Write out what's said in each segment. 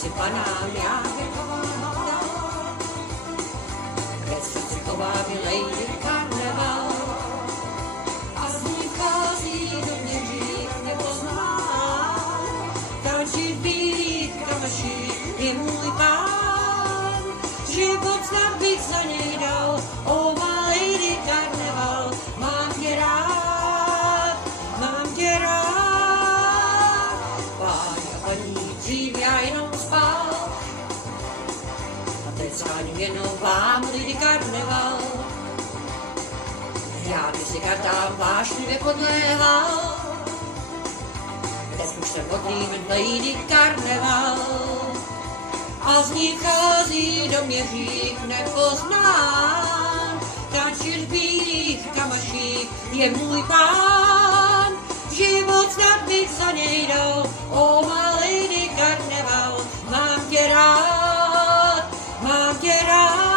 vysypaná nějakého kde srdci kovábí lejdy karneval a z ní vchází do mě řík nepoznám. Tančí v bílých kamaších je můj pán, život snad bych za něj dal, o má lejdy karneval, mám tě rád, mám tě rád. Páni a paní, dřív já jenom spal, a teď záním jenom vám lidi karneval. Já bych si kartám vášnivě podléhal, teď už jsem odlíven lidi karneval. A z ní vchází do mě řík nepoznán, tančí v bílých kamaších je můj pán, život snad bych za něj dal, o má lady karneval, mám tě rád, mám tě rád.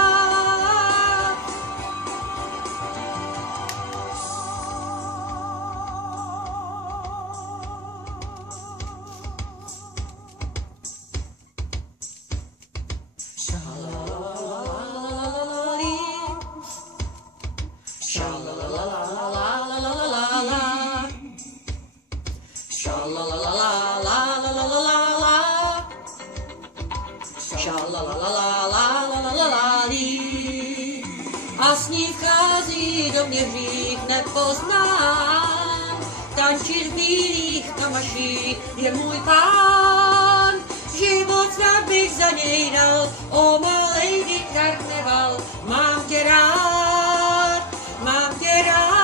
A s ní vchází do mě hřích nepoznán, tančí v bílých kamaších je můj pán, život snad bych za něj dal, o má lady karneval, mám tě rád, mám tě rád.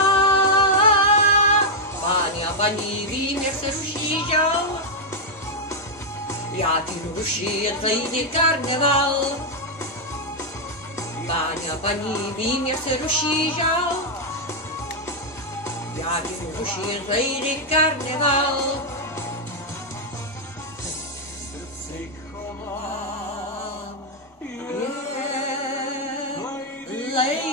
Páni a paní, vím, jak se ruší žal, já ti ruší jen lady karneval. Páni a paní, vím, jak se ruší žal, já ti ruší jen lady karneval. Srdci chová Lady